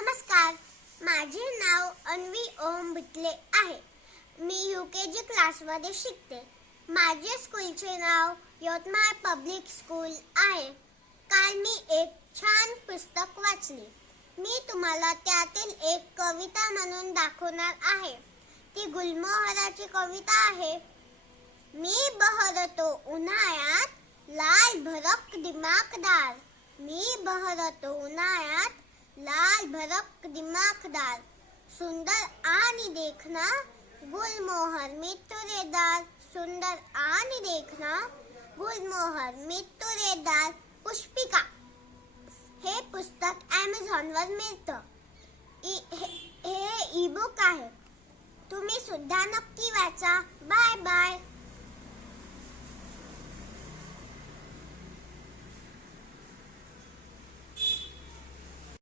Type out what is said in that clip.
नमस्कार. माझे नाव अन्वी ओम बिटले आहे. मी यू के जी क्लासमध्ये शिकते. माझे स्कूलचे नाव यवतमाळ पब्लिक स्कूल आहे. काल मी एक छान पुस्तक वाचले. मी तुम्हाला त्यातील एक कविता म्हणून दाखवणार आहे. ती गुलमोहराची कविता आहे. मी बहरतो उन्हाळ्यात लाल भरक दिमागदार मी बहरतो उन्हाळ्यात लाल भरक दिमाखदार सुंदर आणि देखना गुलमोहर मितुरेदार सुंदर आणि देखना गुलमोहर मितुरेदार पुष्पिका हे पुस्तक ॲमेझॉनवर मिळतं हे हे आहे तुम्ही सुद्धा नक्की वाचा